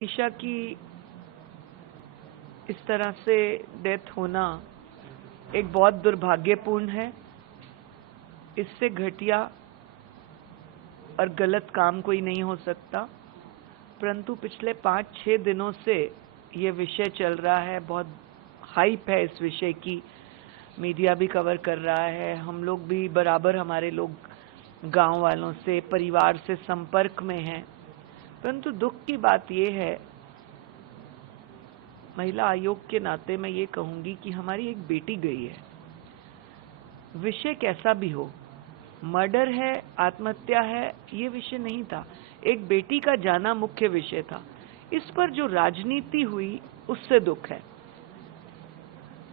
ईशा की इस तरह से डेथ होना एक बहुत दुर्भाग्यपूर्ण है। इससे घटिया और गलत काम कोई नहीं हो सकता, परंतु पिछले 5-6 दिनों से ये विषय चल रहा है। बहुत हाइप है इस विषय की, मीडिया भी कवर कर रहा है, हम लोग भी बराबर, हमारे लोग गांव वालों से, परिवार से संपर्क में हैं। परंतु दुख की बात यह है, महिला आयोग के नाते मैं ये कहूंगी कि हमारी एक बेटी गई है। विषय कैसा भी हो, मर्डर है, आत्महत्या है, ये विषय नहीं था। एक बेटी का जाना मुख्य विषय था। इस पर जो राजनीति हुई उससे दुख है।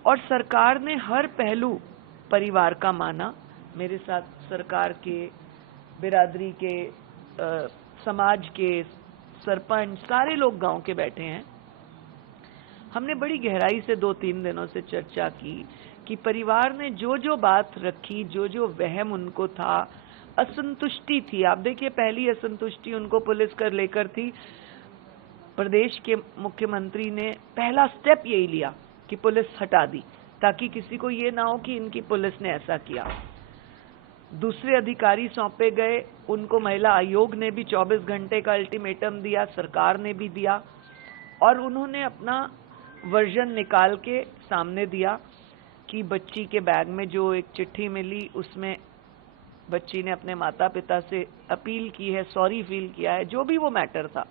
और सरकार ने हर पहलू परिवार का माना। मेरे साथ सरकार के, बिरादरी के, समाज के, सरपंच, सारे लोग गांव के बैठे हैं। हमने बड़ी गहराई से 2-3 दिनों से चर्चा की कि परिवार ने जो जो बात रखी, जो जो वहम उनको था, असंतुष्टि थी। आप देखिए, पहली असंतुष्टि उनको पुलिस कर लेकर थी। प्रदेश के मुख्यमंत्री ने पहला स्टेप यही लिया कि पुलिस हटा दी, ताकि किसी को ये ना हो कि इनकी पुलिस ने ऐसा किया। दूसरे अधिकारी सौंपे गए, उनको महिला आयोग ने भी 24 घंटे का अल्टीमेटम दिया, सरकार ने भी दिया, और उन्होंने अपना वर्जन निकाल के सामने दिया कि बच्ची के बैग में जो एक चिट्ठी मिली, उसमें बच्ची ने अपने माता पिता से अपील की है, सॉरी फील किया है, जो भी वो मैटर था।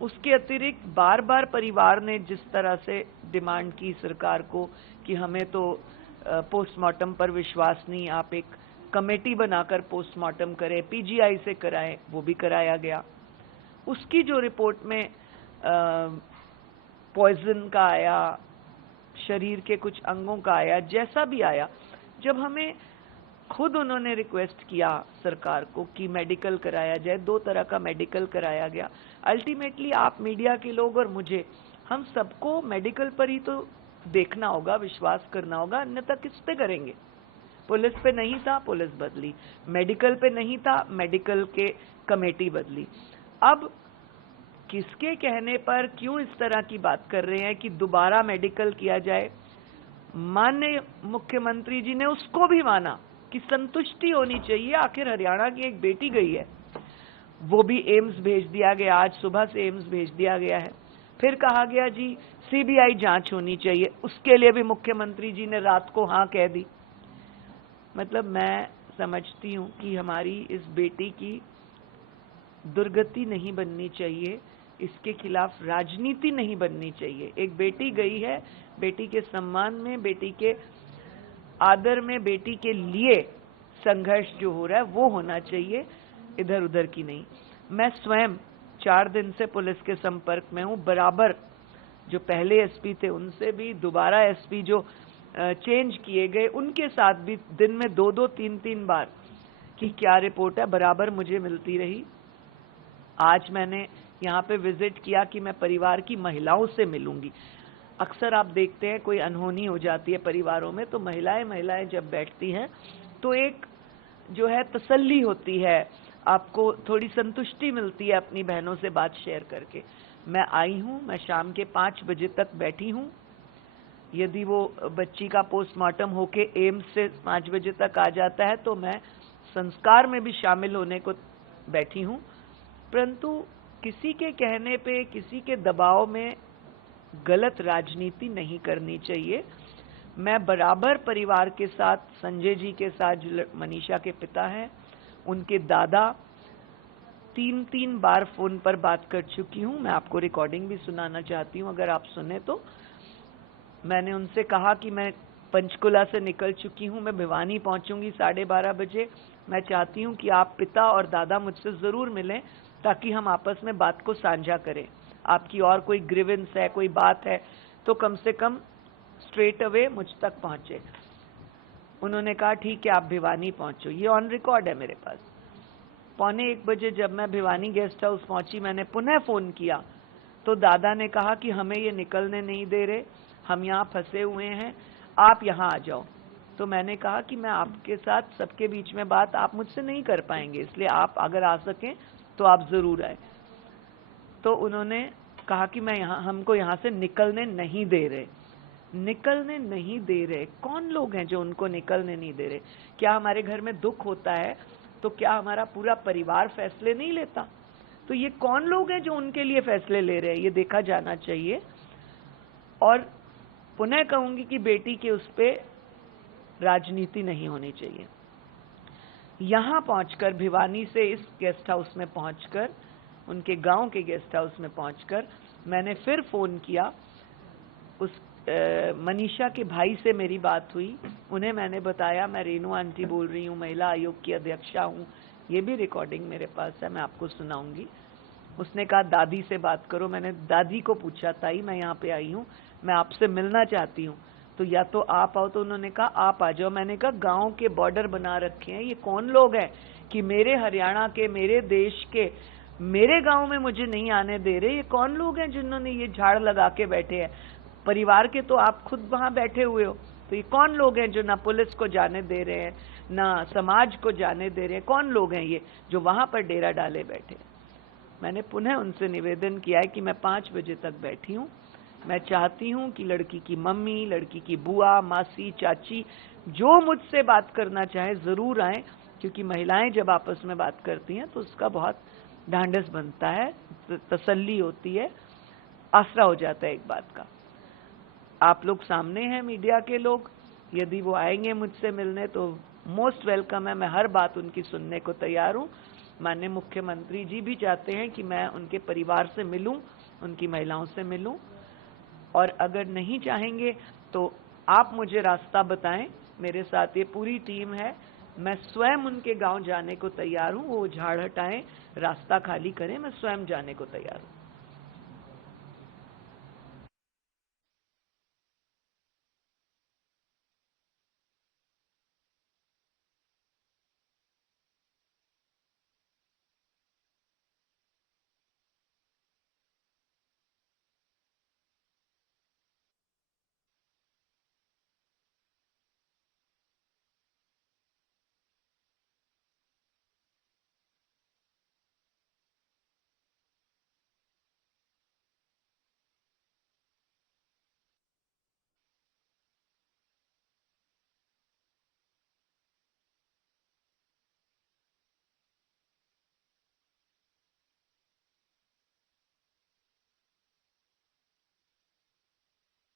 उसके अतिरिक्त बार बार परिवार ने जिस तरह से डिमांड की सरकार को कि हमें तो पोस्टमार्टम पर विश्वास नहीं, आप एक कमेटी बनाकर पोस्टमार्टम करें, पीजीआई से कराएं, वो भी कराया गया। उसकी जो रिपोर्ट में पॉइजन का आया, शरीर के कुछ अंगों का आया, जैसा भी आया, जब हमें खुद उन्होंने रिक्वेस्ट किया सरकार को कि मेडिकल कराया जाए, 2 तरह का मेडिकल कराया गया। अल्टीमेटली आप मीडिया के लोग और मुझे, हम सबको मेडिकल पर ही तो देखना होगा, विश्वास करना होगा, अन्यथा किस पे करेंगे। पुलिस पे नहीं था, पुलिस बदली, मेडिकल पे नहीं था, मेडिकल के कमेटी बदली। अब किसके कहने पर क्यों इस तरह की बात कर रहे हैं कि दोबारा मेडिकल किया जाए? माननीय मुख्यमंत्री जी ने उसको भी माना कि संतुष्टि होनी चाहिए, आखिर हरियाणा की एक बेटी गई है। वो भी एम्स भेज दिया गया, आज सुबह से एम्स भेज दिया गया है। फिर कहा गया जी सीबीआई जांच होनी चाहिए, उसके लिए भी मुख्यमंत्री जी ने रात को हाँ कह दी। मतलब मैं समझती हूं कि हमारी इस बेटी की दुर्गति नहीं बननी चाहिए, इसके खिलाफ राजनीति नहीं बननी चाहिए। एक बेटी गई है, बेटी के सम्मान में, बेटी के आदर में, बेटी के लिए संघर्ष जो हो रहा है वो होना चाहिए, इधर उधर की नहीं। मैं स्वयं 4 दिन से पुलिस के संपर्क में हूं, बराबर। जो पहले एसपी थे उनसे भी, दोबारा एसपी जो चेंज किए गए उनके साथ भी दिन में 2-2, 3-3 बार कि क्या रिपोर्ट है, बराबर मुझे मिलती रही। आज मैंने यहाँ पे विजिट किया कि मैं परिवार की महिलाओं से मिलूंगी। अक्सर आप देखते हैं कोई अनहोनी हो जाती है परिवारों में, तो महिलाएं जब बैठती हैं तो एक जो है तसल्ली होती है, आपको थोड़ी संतुष्टि मिलती है अपनी बहनों से बात शेयर करके। मैं आई हूँ, मैं शाम के 5 बजे तक बैठी हूँ। यदि वो बच्ची का पोस्टमार्टम होके एम्स से 5 बजे तक आ जाता है तो मैं संस्कार में भी शामिल होने को बैठी हूँ। परंतु किसी के कहने पे, किसी के दबाव में गलत राजनीति नहीं करनी चाहिए। मैं बराबर परिवार के साथ, संजय जी के साथ, जो मनीषा के पिता हैं, उनके दादा, 3-3 बार फोन पर बात कर चुकी हूं। मैं आपको रिकॉर्डिंग भी सुनाना चाहती हूं, अगर आप सुने तो। मैंने उनसे कहा कि मैं पंचकुला से निकल चुकी हूं, मैं भिवानी पहुंचूंगी 12:30 बजे। मैं चाहती हूं कि आप पिता और दादा मुझसे जरूर मिलें, ताकि हम आपस में बात को साझा करें। आपकी और कोई ग्रीवेंस है, कोई बात है, तो कम से कम स्ट्रेट अवे मुझ तक पहुंचे। उन्होंने कहा ठीक है, आप भिवानी पहुंचो, ये ऑन रिकॉर्ड है मेरे पास। 12:45 बजे जब मैं भिवानी गेस्ट हाउस पहुंची, मैंने पुनः फोन किया तो दादा ने कहा कि हमें ये निकलने नहीं दे रहे, हम यहाँ फंसे हुए हैं, आप यहाँ आ जाओ। तो मैंने कहा कि मैं आपके साथ सबके बीच में बात आप मुझसे नहीं कर पाएंगे, इसलिए आप अगर आ सकें तो आप जरूर आए। तो उन्होंने कहा कि मैं हमको यहाँ से निकलने नहीं दे रहे। निकलने नहीं दे रहे, कौन लोग हैं जो उनको निकलने नहीं दे रहे? क्या हमारे घर में दुख होता है तो क्या हमारा पूरा परिवार फैसले नहीं लेता? तो ये कौन लोग हैं जो उनके लिए फैसले ले रहे हैं? ये देखा जाना चाहिए। और पुनः कहूंगी कि बेटी के उस पे राजनीति नहीं होनी चाहिए। यहां पहुंचकर, भिवानी से इस गेस्ट हाउस में पहुंचकर, उनके गांव के गेस्ट हाउस में पहुंचकर मैंने फिर फोन किया। उस मनीषा के भाई से मेरी बात हुई, उन्हें मैंने बताया मैं रेणु आंटी बोल रही हूँ, महिला आयोग की अध्यक्षा हूँ। ये भी रिकॉर्डिंग मेरे पास है, मैं आपको सुनाऊंगी। उसने कहा दादी से बात करो। मैंने दादी को पूछा, ताई मैं यहाँ पे आई हूँ, मैं आपसे मिलना चाहती हूँ, तो या तो आप आओ। तो उन्होंने कहा आप आ जाओ। मैंने कहा गांव के बॉर्डर बना रखे हैं, ये कौन लोग हैं कि मेरे हरियाणा के, मेरे देश के, मेरे गांव में मुझे नहीं आने दे रहे? ये कौन लोग हैं जिन्होंने ये झाड़ लगा के बैठे हैं? परिवार के तो आप खुद वहां बैठे हुए हो, तो ये कौन लोग हैं जो ना पुलिस को जाने दे रहे हैं, ना समाज को जाने दे रहे हैं? कौन लोग हैं ये जो वहां पर डेरा डाले बैठे हैं? मैंने पुनः उनसे निवेदन किया है कि मैं 5 बजे तक बैठी हूं। मैं चाहती हूं कि लड़की की मम्मी, लड़की की बुआ, मासी, चाची जो मुझसे बात करना चाहे जरूर आए, क्योंकि महिलाएं जब आपस में बात करती हैं तो उसका बहुत ढांढस बनता है, तसल्ली होती है, आसरा हो जाता है एक बात का। आप लोग सामने हैं, मीडिया के लोग, यदि वो आएंगे मुझसे मिलने तो मोस्ट वेलकम है। मैं हर बात उनकी सुनने को तैयार हूं। माननीय मुख्यमंत्री जी भी चाहते हैं कि मैं उनके परिवार से मिलूं, उनकी महिलाओं से मिलूं, और अगर नहीं चाहेंगे तो आप मुझे रास्ता बताएं। मेरे साथ ये पूरी टीम है, मैं स्वयं उनके गांव जाने को तैयार हूं। वो झाड़ हटाएं, रास्ता खाली करें, मैं स्वयं जाने को तैयार हूं।